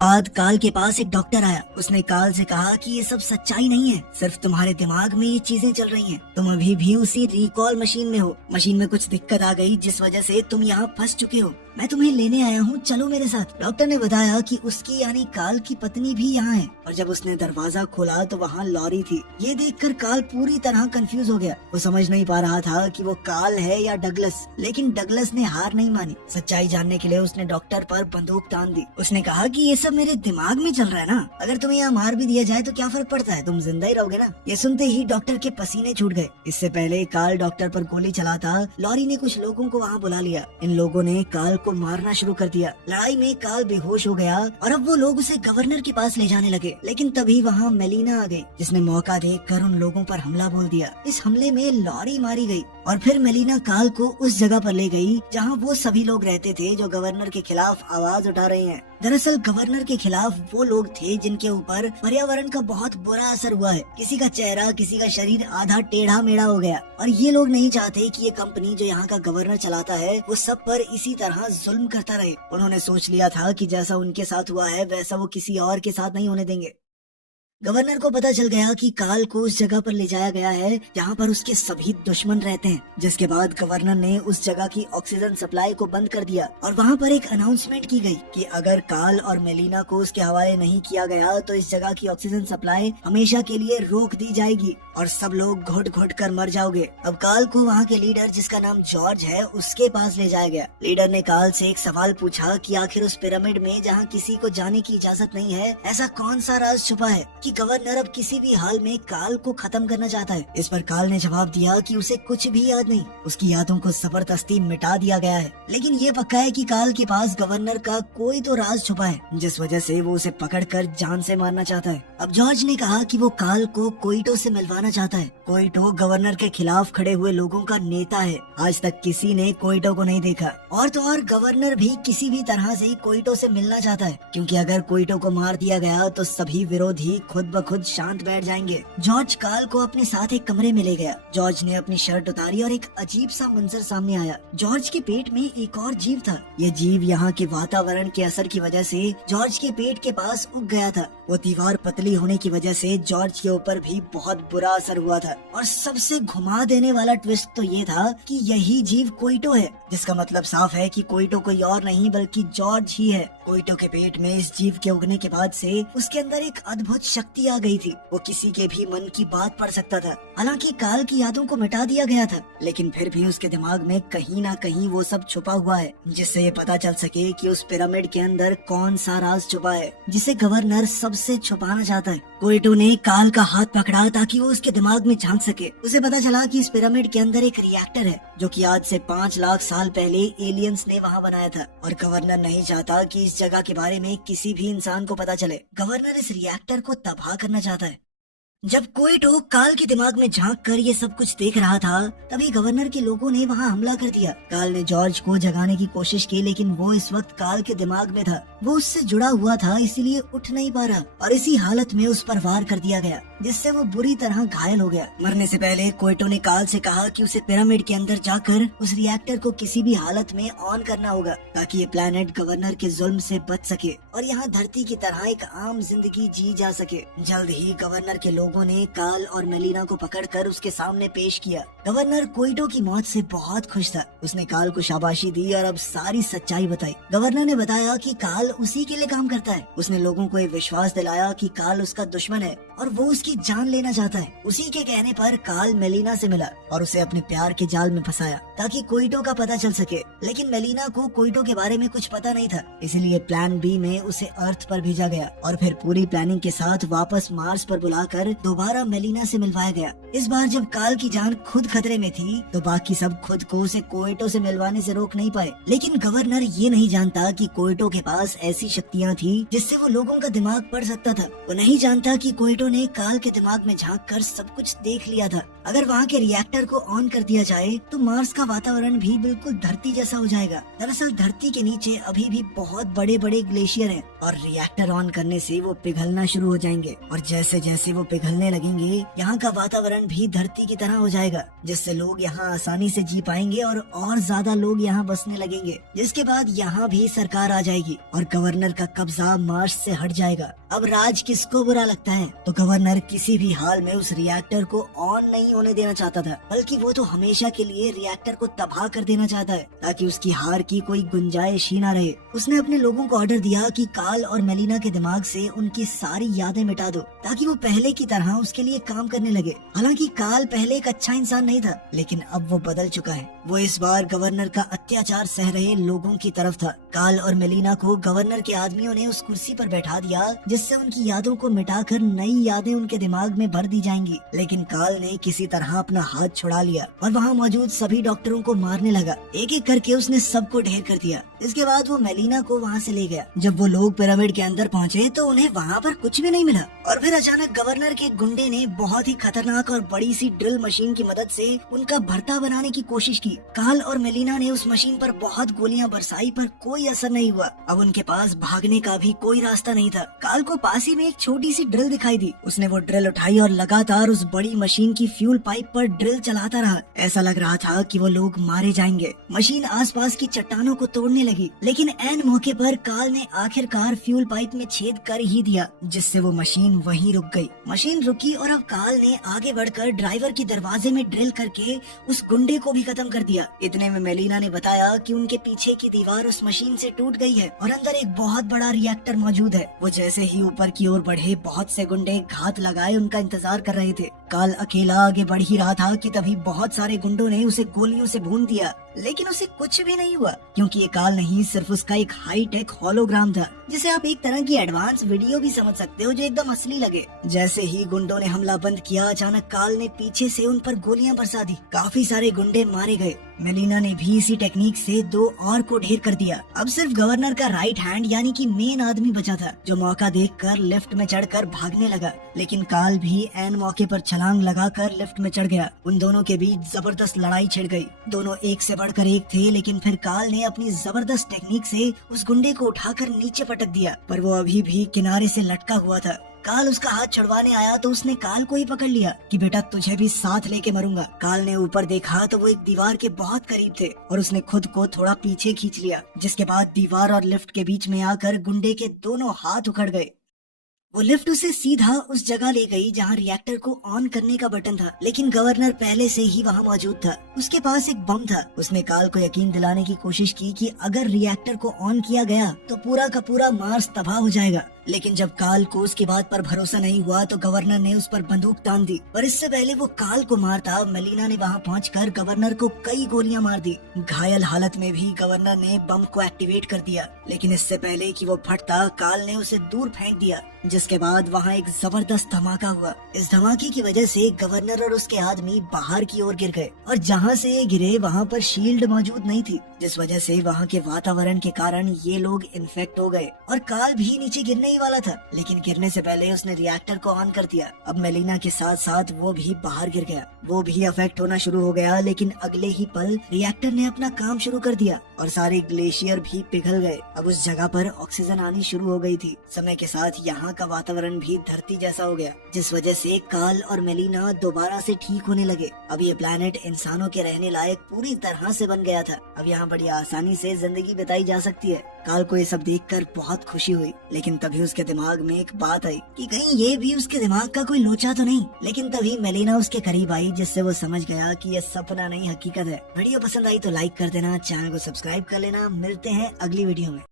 बाद काल के पास एक डॉक्टर आया। उसने काल से कहा कि ये सब सच्चाई नहीं है, सिर्फ तुम्हारे दिमाग में ये चीजें चल रही हैं। तुम अभी भी उसी रिकॉल मशीन में हो। मशीन में कुछ दिक्कत आ गई जिस वजह से तुम यहाँ फंस चुके हो। मैं तुम्हें लेने आया हूँ, चलो मेरे साथ। डॉक्टर ने बताया कि उसकी यानी काल की पत्नी भी यहाँ है। और जब उसने दरवाजा खोला तो वहाँ लॉरी थी। ये देखकर काल पूरी तरह कंफ्यूज हो गया। वो समझ नहीं पा रहा था कि वो काल है या डगलस। लेकिन डगलस ने हार नहीं मानी। सच्चाई जानने के लिए उसने डॉक्टर पर बंदूक तान दी। उसने कहा कि ये सब मेरे दिमाग में चल रहा है ना, अगर तुम्हें यहाँ मार भी दिया जाए तो क्या फर्क पड़ता है, तुम जिंदा ही रहोगे ना। ये सुनते ही डॉक्टर के पसीने छूट गए। इससे पहले काल डॉक्टर पर गोली चलाता लॉरी ने कुछ लोगों को वहाँ बुला लिया। इन लोगों ने काल को मारना शुरू कर दिया। लड़ाई में काल बेहोश हो गया और अब वो लोग उसे गवर्नर के पास ले जाने लगे। लेकिन तभी वहाँ मेलिना आ गई, जिसने मौका देखकर उन लोगों पर हमला बोल दिया। इस हमले में लॉरी मारी गई और फिर मेलिना काल को उस जगह पर ले गई जहाँ वो सभी लोग रहते थे जो गवर्नर के खिलाफ आवाज उठा रहे हैं। दरअसल गवर्नर के खिलाफ वो लोग थे जिनके ऊपर पर्यावरण का बहुत बुरा असर हुआ है। किसी का चेहरा, किसी का शरीर आधा टेढ़ा मेढ़ा हो गया। और ये लोग नहीं चाहते कि ये कंपनी जो यहाँ का गवर्नर चलाता है वो सब पर इसी तरह जुल्म करता रहे। उन्होंने सोच लिया था कि जैसा उनके साथ हुआ है वैसा वो किसी और के साथ नहीं होने देंगे। गवर्नर को पता चल गया कि काल को उस जगह पर ले जाया गया है जहाँ पर उसके सभी दुश्मन रहते हैं। जिसके बाद गवर्नर ने उस जगह की ऑक्सीजन सप्लाई को बंद कर दिया और वहाँ पर एक अनाउंसमेंट की गई कि अगर काल और मेलिना को उसके हवाले नहीं किया गया तो इस जगह की ऑक्सीजन सप्लाई हमेशा के लिए रोक दी जाएगी और सब लोग घुट घुट कर मर जाओगे। अब काल को वहाँ के लीडर, जिसका नाम जॉर्ज है, उसके पास ले जाया गया। लीडर ने काल से एक सवाल पूछा कि आखिर उस पिरामिड में जहाँ किसी को जाने की इजाजत नहीं है, ऐसा कौन सा राज छुपा है कि गवर्नर अब किसी भी हाल में काल को खत्म करना चाहता है। इस पर काल ने जवाब दिया कि उसे कुछ भी याद नहीं, उसकी यादों को जबरदस्ती मिटा दिया गया है। लेकिन ये पक्का है कि काल के पास गवर्नर का कोई तो राज छुपा है जिस वजह से वो उसे पकड़कर जान से मारना चाहता है। अब जॉर्ज ने कहा कि वो काल को कोइटो से मिलवाना चाहता है। कोइटो गवर्नर के खिलाफ खड़े हुए लोगों का नेता है। आज तक किसी ने कोइटो को नहीं देखा और तो और गवर्नर भी किसी भी तरह से कोइटो से मिलना चाहता है, क्योंकि अगर कोइटो को मार दिया गया तो सभी विरोधी खुद ब खुद शांत बैठ जाएंगे। जॉर्ज काल को अपने साथ एक कमरे में ले गया। जॉर्ज ने अपनी शर्ट उतारी और एक अजीब सा मंजर सामने आया। जॉर्ज के पेट में एक और जीव था। ये जीव यहाँ के वातावरण के असर की वजह से जॉर्ज के पेट के पास उग गया था। वो दीवार पतली होने की वजह से जॉर्ज के ऊपर भी बहुत बुरा असर हुआ था। और सबसे घुमा देने वाला ट्विस्ट तो ये था कि यही जीव कोइटो है, जिसका मतलब साफ है कि कोइटो कोई और नहीं बल्कि जॉर्ज ही है। कोइटो के पेट में इस जीव के उगने के बाद से उसके अंदर एक अद्भुत शक्ति आ गई थी। वो किसी के भी मन की बात पढ़ सकता था। हालांकि काल की यादों को मिटा दिया गया था, लेकिन फिर भी उसके दिमाग में कहीं ना कहीं वो सब छुपा हुआ है, जिससे ये पता चल सके कि उस पिरामिड के अंदर कौन सा राज छुपा है जिसे गवर्नर सबसे छुपाना चाहता है। कोइटो ने काल का हाथ पकड़ा ताकि वो उसके दिमाग में झांक सके। उसे पता चला कि इस पिरामिड के अंदर एक रिएक्टर है जो कि आज से 5 लाख साल पहले एलियंस ने वहाँ बनाया था और गवर्नर नहीं चाहता कि इस जगह के बारे में किसी भी इंसान को पता चले। गवर्नर इस रिएक्टर को तबाह करना चाहता है। जब कोइटो काल के दिमाग में झांक कर ये सब कुछ देख रहा था, तभी गवर्नर के लोगों ने वहाँ हमला कर दिया। काल ने जॉर्ज को जगाने की कोशिश की, लेकिन वो इस वक्त काल के दिमाग में था। वो उससे जुड़ा हुआ था, इसीलिए उठ नहीं पा रहा और इसी हालत में उस पर वार कर दिया गया, जिससे वो बुरी तरह घायल हो गया। मरने से पहले कोइटो ने काल से कहा कि उसे पिरामिड के अंदर जाकर उस रिएक्टर को किसी भी हालत में ऑन करना होगा ताकि ये प्लेनेट गवर्नर के जुल्म से बच सके और यहाँ धरती की तरह एक आम जिंदगी जी जा सके। जल्द ही गवर्नर के लोगों ने काल और मेलिना को पकड़कर उसके सामने पेश किया। गवर्नर कोइटो की मौत से बहुत खुश था। उसने काल को शाबाशी दी और अब सारी सच्चाई बताई। गवर्नर ने बताया कि काल उसी के लिए काम करता है। उसने लोगों को ये विश्वास दिलाया कि काल उसका दुश्मन है और वो उसकी जान लेना चाहता है। उसी के कहने पर काल मेलिना से मिला और उसे अपने प्यार के जाल में फंसाया ताकि कोइटो का पता चल सके। लेकिन मेलिना को कोइटो के बारे में कुछ पता नहीं था, इसलिए प्लान बी में उसे अर्थ पर भेजा गया और फिर पूरी प्लानिंग के साथ वापस मार्स पर बुलाकर दोबारा मेलिना से मिलवाया गया। इस बार जब काल की जान खुद खतरे में थी तो बाकी सब खुद को उसे कोइटो से मिलवाने से रोक नहीं पाए। लेकिन गवर्नर ये नहीं जानता कि कोइटो के पास ऐसी शक्तियाँ थी जिससे वो लोगों का दिमाग पढ़ सकता था। वो नहीं जानता कि कोइटो ने काल काल के दिमाग में झांक कर सब कुछ देख लिया था। अगर वहाँ के रिएक्टर को ऑन कर दिया जाए तो मार्स का वातावरण भी बिल्कुल धरती जैसा हो जाएगा। दरअसल धरती के नीचे अभी भी बहुत बड़े बड़े ग्लेशियर हैं और रिएक्टर ऑन करने से वो पिघलना शुरू हो जाएंगे और जैसे जैसे वो पिघलने लगेंगे यहाँ का वातावरण भी धरती की तरह हो जाएगा, जिससे लोग यहाँ आसानी से जी पाएंगे और ज्यादा लोग यहाँ बसने लगेंगे। जिसके बाद यहाँ भी सरकार आ जाएगी और गवर्नर का कब्जा मार्स से हट जाएगा। अब राज किसको बुरा लगता है? तो गवर्नर किसी भी हाल में उस रिएक्टर को ऑन नहीं होने देना चाहता था, बल्कि वो तो हमेशा के लिए रिएक्टर को तबाह कर देना चाहता है ताकि उसकी हार की कोई गुंजाइश ही ना रहे। उसने अपने लोगों को ऑर्डर दिया कि काल और मेलिना के दिमाग से उनकी सारी यादें मिटा दो ताकि वो पहले की तरह उसके लिए काम करने लगे। हालांकि काल पहले एक अच्छा इंसान नहीं था, लेकिन अब वो बदल चुका है। वो इस बार गवर्नर का अत्याचार सह रहे लोगों की तरफ था। काल और मेलिना को गवर्नर के आदमियों ने उस कुर्सी पर बैठा दिया जिससे उनकी यादों को मिटाकर नई यादें उनके दिमाग में भर दी जाएंगी। लेकिन काल ने किसी तरह अपना हाथ छुड़ा लिया और वहाँ मौजूद सभी डॉक्टरों को मारने लगा। एक एक करके उसने सबको ढेर कर दिया। इसके बाद वो मेलिना को वहाँ से ले गया। जब वो लोग पिरामिड के अंदर पहुँचे तो उन्हें वहाँ पर कुछ भी नहीं मिला और फिर अचानक गवर्नर के गुंडे ने बहुत ही खतरनाक और बड़ी सी ड्रिल मशीन की मदद से उनका भरता बनाने की कोशिश की। काल और मेलिना ने उस मशीन पर बहुत गोलियां बरसाई पर कोई असर नहीं हुआ। अब उनके पास भागने का भी कोई रास्ता नहीं था। काल को पास ही में एक छोटी सी ड्रिल दिखाई दी। उसने वो ड्रिल उठाई और लगातार उस बड़ी मशीन की फ्यूल पाइप पर ड्रिल चलाता रहा। ऐसा लग रहा था कि वो लोग मारे जाएंगे। मशीन आसपास की चट्टानों को तोड़ने लगी, लेकिन ऐन मौके पर काल ने आखिरकार फ्यूल पाइप में छेद कर ही दिया, जिससे वो मशीन वहीं रुक गई। मशीन रुकी और अब काल ने आगे बढ़कर ड्राइवर के दरवाजे में ड्रिल करके उस गुंडे को भी खत्म कर दिया। इतने में मेलिना ने बताया कि उनके पीछे की दीवार उस मशीन से टूट गई है और अंदर एक बहुत बड़ा रिएक्टर मौजूद है। वो जैसे ही ऊपर की ओर बढ़े, बहुत से गुंडे घात लगाए उनका इंतजार कर रहे थे। काल अकेला आगे बढ़ ही रहा था कि तभी बहुत सारे गुंडों ने उसे गोलियों से भून दिया, लेकिन उसे कुछ भी नहीं हुआ क्योंकि ये काल नहीं, सिर्फ उसका एक हाई टेक होलोग्राम था, जिसे आप एक तरह की एडवांस वीडियो भी समझ सकते हो जो एकदम असली लगे। जैसे ही गुंडों ने हमला बंद किया, अचानक काल ने पीछे से उन पर गोलियां बरसा दी। काफी सारे गुंडे मारे गए। मेलिना ने भी इसी टेक्निक से 2 और को ढेर कर दिया। अब सिर्फ गवर्नर का राइट हैंड यानी कि मेन आदमी बचा था, जो मौका देखकर लिफ्ट में चढ़कर भागने लगा। लेकिन काल भी ऐन मौके पर छलांग लगाकर लिफ्ट में चढ़ गया। उन दोनों के बीच जबरदस्त लड़ाई छिड़ गई। दोनों एक से बढ़कर एक थे, लेकिन फिर काल ने अपनी जबरदस्त टेक्निक से उस गुंडे को उठाकर नीचे पटक दिया, पर वो अभी भी किनारे से लटका हुआ था। काल उसका हाथ छुड़वाने आया तो उसने काल को ही पकड़ लिया कि बेटा तुझे भी साथ लेके मरूंगा। काल ने ऊपर देखा तो वो एक दीवार के बहुत करीब थे और उसने खुद को थोड़ा पीछे खींच लिया, जिसके बाद दीवार और लिफ्ट के बीच में आकर गुंडे के दोनों हाथ उखड़ गए। वो लिफ्ट उसे सीधा उस जगह ले गई जहाँ रिएक्टर को ऑन करने का बटन था, लेकिन गवर्नर पहले से ही वहाँ मौजूद था। उसके पास एक बम था। उसने काल को यकीन दिलाने की कोशिश की कि अगर रिएक्टर को ऑन किया गया तो पूरा का पूरा मार्स तबाह हो जाएगा। लेकिन जब काल को उसकी बात पर भरोसा नहीं हुआ तो गवर्नर ने उस पर बंदूक तान दी। पर इससे पहले वो काल को मारता, मेलिना ने वहाँ पहुंचकर गवर्नर को कई गोलियां मार दी। घायल हालत में भी गवर्नर ने बम को एक्टिवेट कर दिया, लेकिन इससे पहले कि वो फटता, काल ने उसे दूर फेंक दिया, जिसके बाद वहाँ एक जबरदस्त धमाका हुआ। इस धमाके की वजह से गवर्नर और उसके आदमी बाहर की ओर गिर गए और जहाँ से ये गिरे वहाँ पर शील्ड मौजूद नहीं थी, जिस वजह से वहाँ के वातावरण के कारण ये लोग इन्फेक्ट हो गए और काल भी नीचे गिरने वाला था, लेकिन गिरने से पहले उसने रिएक्टर को ऑन कर दिया। अब मेलिना के साथ साथ वो भी बाहर गिर गया। वो भी अफेक्ट होना शुरू हो गया, लेकिन अगले ही पल रिएक्टर ने अपना काम शुरू कर दिया और सारे ग्लेशियर भी पिघल गए। अब उस जगह पर ऑक्सीजन आनी शुरू हो गई थी। समय के साथ यहाँ का वातावरण भी धरती जैसा हो गया, जिस वजह से काल और मेलिना दोबारा से ठीक होने लगे। अब ये प्लेनेट इंसानों के रहने लायक पूरी तरह से बन गया था। अब यहाँ बड़ी आसानी से जिंदगी बिताई जा सकती है। काल को ये सब देखकर बहुत खुशी हुई, लेकिन तभी उसके दिमाग में एक बात आई कि कहीं ये भी उसके दिमाग का कोई लोचा तो नहीं। लेकिन तभी मेलिना उसके करीब आई, जिससे वो समझ गया कि ये सपना नहीं हकीकत है। वीडियो पसंद आई तो लाइक कर देना, चैनल को सब्सक्राइब कर लेना। मिलते हैं अगली वीडियो में।